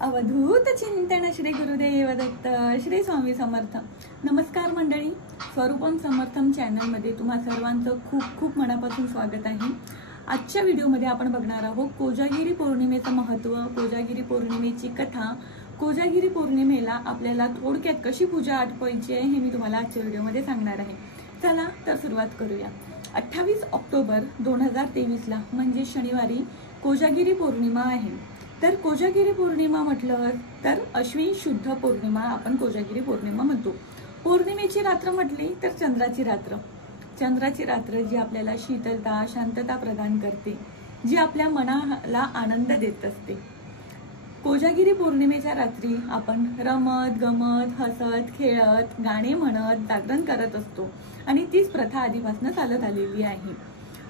अवधूत चिंतन श्री गुरुदेव दत्त श्री स्वामी समर्थ। नमस्कार मंडळी, स्वरूपम समर्थम चॅनलमध्ये तुम्हा सर्वांचं खूप खूप मनापासून स्वागत आहे। आजच्या व्हिडिओमध्ये आपण बघणार आहोत कोजागिरी पौर्णिमेचं महत्त्व, कोजागिरी पौर्णिमेची कथा, कोजागिरी पौर्णिमेला आपल्याला थोडक्यात कशी पूजा आठवायची आहे हे मी तुम्हाला आजच्या व्हिडिओमध्ये सांगणार आहे। चला तर सुरुवात करूया। 28 ऑक्टोबर 2023 ला म्हणजे शनिवारी कोजागिरी पौर्णिमा आहे। तर कोजागिरी पौर्णिमा म्हटलं तर अश्विन शुद्ध पौर्णिमा आपण कोजागिरी पौर्णिमा म्हणतो। पौर्णिमेची रात्र म्हटली तर चंद्राची रात्र, चंद्राची रात्र जी आपल्याला शीतलता शांतता प्रदान करते, जी आपल्या मनाला आनंद देत असते। कोजागिरी पौर्णिमेच्या रात्री आपण रमत गमत हसत खेळत गाणे म्हणत जागरण करत असतो आणि तीच प्रथा आधीपासून चालत आलेली आहे।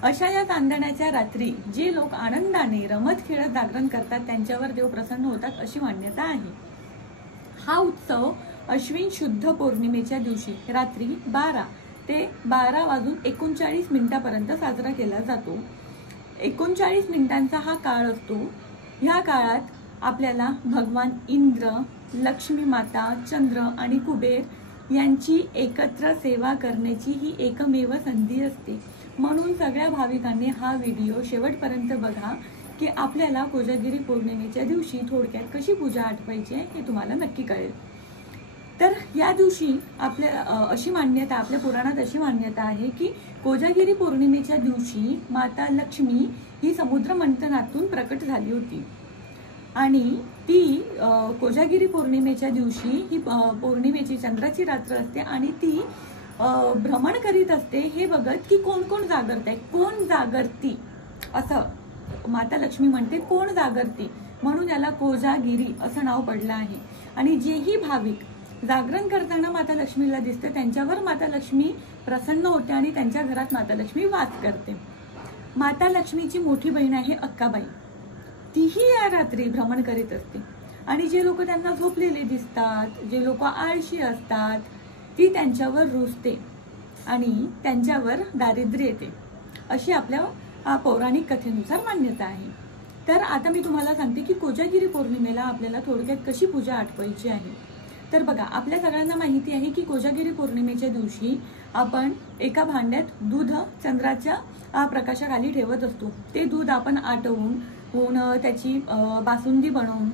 अशा या चांदण्याच्या रात्री जे लोक आनंदाने रमत खेळत जागरण करतात त्यांच्यावर देव प्रसन्न होतात अशी मान्यता आहे। हा उत्सव अश्विन शुद्ध पौर्णिमेच्या दिवशी रात्री 12 ते 12:39 साजरा केला जातो। 39 मिनिटांचा हा काळ असतो। ह्या काळात आपल्याला भगवान इंद्र, लक्ष्मी माता, चंद्र आणि कुबेर यांची एकत्र सेवा करण्याची ही एकमेव संधी असते। म्हणून सगळ्या भाविकांनी हा व्हिडिओ शेवटपर्यंत बघा की आपल्याला कोजागिरी पौर्णिमेच्या दिवशी थोडक्यात कशी पूजा आठवायची आहे हे तुम्हाला नक्की कळेल। तर या दिवशी आपल्या अशी मान्यता, आपल्या पुराणात अशी मान्यता आहे की कोजागिरी पौर्णिमेच्या दिवशी माता लक्ष्मी ही समुद्र मंथनातून प्रकट झाली होती आणि ती कोजागिरी पौर्णिमेच्या दिवशी ही पौर्णिमेची चंद्राची रात्र असते आणि ती भ्रमण करीत असते हे बघत की कोण कोण जागरते, कोण जागरती असं माता लक्ष्मी म्हणते, कोण जागरती, म्हणून याला कोजागिरी असं नाव पडलं आहे। आणि जेही भाविक जागरण करताना माता लक्ष्मीला दिसते त्यांच्यावर माता लक्ष्मी प्रसन्न होते आणि त्यांच्या घरात माता लक्ष्मी वास करते। माता लक्ष्मीची मोठी बहीण आहे अक्काबाई, तीही या रात्री भ्रमण करीत असते आणि जे लोक त्यांना झोपलेले दिसतात, जे लोक आळशी असतात, ती त्यांच्यावर रुसते आणि त्यांच्यावर दारिद्र्य येते अशी आपल्या पौराणिक कथेनुसार मान्यता आहे। तर आता मी तुम्हाला सांगते की कोजागिरी पौर्णिमेला आपल्याला थोडक्यात कशी पूजा आठवायची आहे। तर बघा, आपल्या सगळ्यांना माहिती आहे की कोजागिरी पौर्णिमेच्या दिवशी आपण एका भांड्यात दूध चंद्राच्या प्रकाशाखाली ठेवत असतो। ते दूध आपण आटवून त्याची बासुंदी बनवून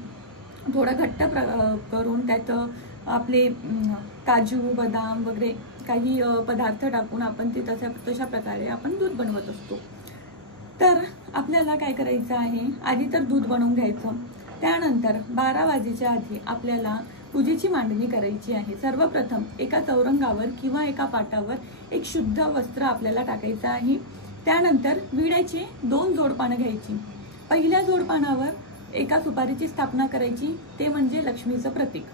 थोडं घट्ट करून त्यात आपले काजू बदाम वगैरे काही पदार्थ टाकून आपण ते तशा प्रकारे आपण दूध बनवत असतो। तर आपल्याला काय करायचं आहे, आधी तर दूध बनवून घ्यायचं, त्यानंतर 12 वाजेच्या आधी आपल्याला पूजेची मांडणी करायची आहे। सर्वप्रथम एका चौरंगावर किंवा एका पाटावर एक शुद्ध वस्त्र आपल्याला टाकायचं आहे। त्यानंतर विड्याचे 2 जोडपानं घ्यायची। पहिल्या जोडपानावर एका सुपारीची स्थापना करायची, ते म्हणजे लक्ष्मीचं प्रतीक।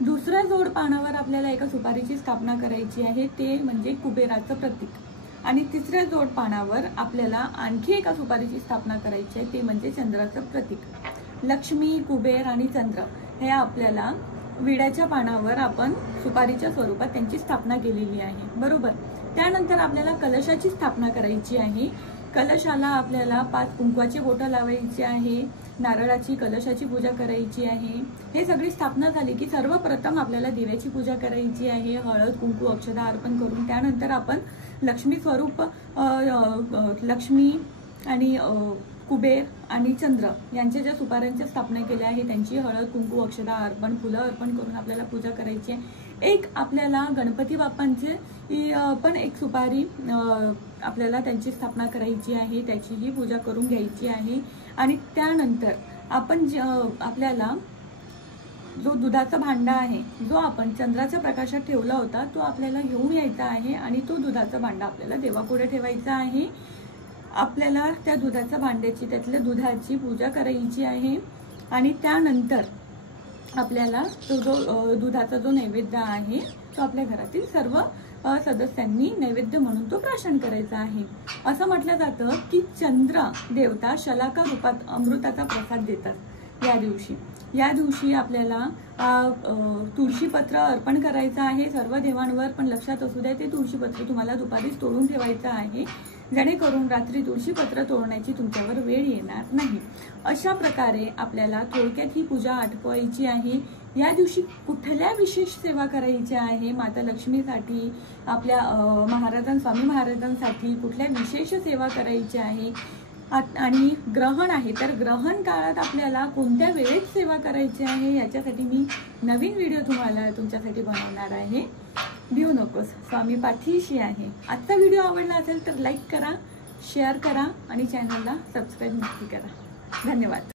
दुसऱ्या जोडपानावर आपल्याला एका सुपारीची स्थापना करायची आहे, ते म्हणजे कुबेराचं प्रतीक। आणि तिसऱ्या जोडपानावर आपल्याला आणखी एका सुपारीची स्थापना करायची आहे, ते म्हणजे चंद्राचं प्रतीक। लक्ष्मी, कुबेर आणि चंद्र हे आपल्याला विड्याच्या पानावर आपण सुपारीच्या स्वरूपात त्यांची स्थापना केलेली आहे, बरोबर। त्यानंतर आपल्याला कलशाची स्थापना करायची आहे। कलशाला आपल्याला 5 कुंकवाची बोटं लावायची आहे, नारळाची कलशाची पूजा करायची आहे। हे सगळी स्थापना झाली की सर्वप्रथम आपल्याला दिव्याची पूजा करायची आहे, हळद कुंकू अक्षता अर्पण करून। त्यानंतर आपण लक्ष्मी स्वरूप लक्ष्मी आणि कुबेर आणि चंद्र यांच्या ज्या सुपाऱ्यांच्या स्थापना केल्या आहे त्यांची हळद कुंकू अक्षता अर्पण फुलं अर्पण करून आपल्याला पूजा करायची आहे। एक आपल्याला गणपती बाप्पांचे पण एक सुपारी आपल्याला त्यांची स्थापना करायची आहे, त्याचीही पूजा करून घ्यायची आहे। आणि त्यानंतर आपण आपल्याला जो दुधाचा भांडा आहे, जो आपण चंद्राच्या प्रकाशात ठेवला होता, तो आपल्याला घेऊन यायचा आहे आणि तो दुधाचा भांडा आपल्याला देवापुढे ठेवायचा आहे। आपल्याला त्या दुधाच्या भांड्याची, त्यातल्या दुधाची पूजा करायची आहे आणि त्यानंतर आपल्याला तो जो दुधाचा जो नैवेद्य आहे तो आपल्या घरातील सर्व सदस्यांनी नैवेद्य म्हणून तो प्राशन करायचा आहे। असं म्हटलं जातं की चंद्र देवता शलाका रूपात अमृताचा प्रसाद देतात या दिवशी। या दिवशी आपल्याला तुळशीपत्र अर्पण करायचं आहे सर्व देवांवर, पण लक्षात असू द्या ते तुळशीपत्र तुम्हाला दुपारीच तोडून ठेवायचं आहे। जेणेकरून रात्री तुळशीपत्र तोडण्याची तुमच्यावर वेळ येणार नाही। अशा प्रकारे आपल्याला थोडक्यात ही पूजा आटोपायची आहे। या दिवशी कुठल्या विशेष सेवा करायच्या आहे माता लक्ष्मीसाठी, आपल्या स्वामी महाराजांसाठी कुठल्या विशेष सेवा करायची आहे आणि ग्रहण आहे तर ग्रहण काळात आपल्याला कोणत्या वेळेत सेवा करायची आहे याच्यासाठी मी नवीन व्हिडिओ तुमच्यासाठी बनवणार आहे। भिऊ नकोस, स्वामी पाठीशी आहे। आजचा व्हिडिओ आवडला असेल तर लाईक करा, शेअर करा आणि चॅनलला सबस्क्राईब नक्की करा। धन्यवाद।